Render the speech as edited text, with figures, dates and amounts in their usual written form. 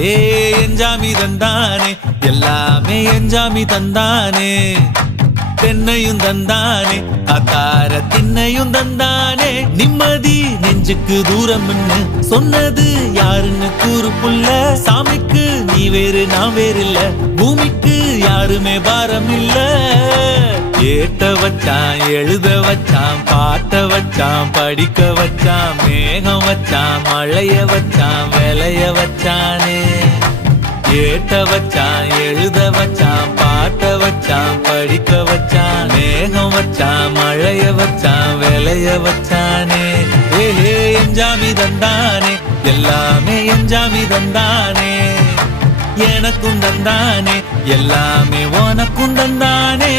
ஏ எஞ்சாமி தந்தானே எல்லாமே எஞ்சாமி தந்தானே தென்னையும் தந்தானே அத்தார திண்ணையும் தந்தானே நிம்மதி நெஞ்சுக்கு தூரம் சொன்னது யாருன்னு கூறு புள்ள சாமிக்கு நீ வேறு நான் வேறு இல்ல பூமிக்கு யாருமே பாரம் இல்ல ஏட்ட வச்சான் எழுத வச்சான் பாட்ட வச்சான் படிக்க வச்சான் மேகம் வச்சான் மழைய வச்சான் விளைய வச்சானே ஏட்ட வச்சான் எழுத வச்சான் பாட்ட வச்சான் படிக்க வச்சான் மேகம் வச்சான் மழைய வச்சான் விளைய வச்சானே ஏஹே எஞ்சாமி தந்தானே எல்லாமே எஞ்சாமி தந்தானே எனக்கும் தந்தானே எல்லாமே உனக்கும் தந்தானே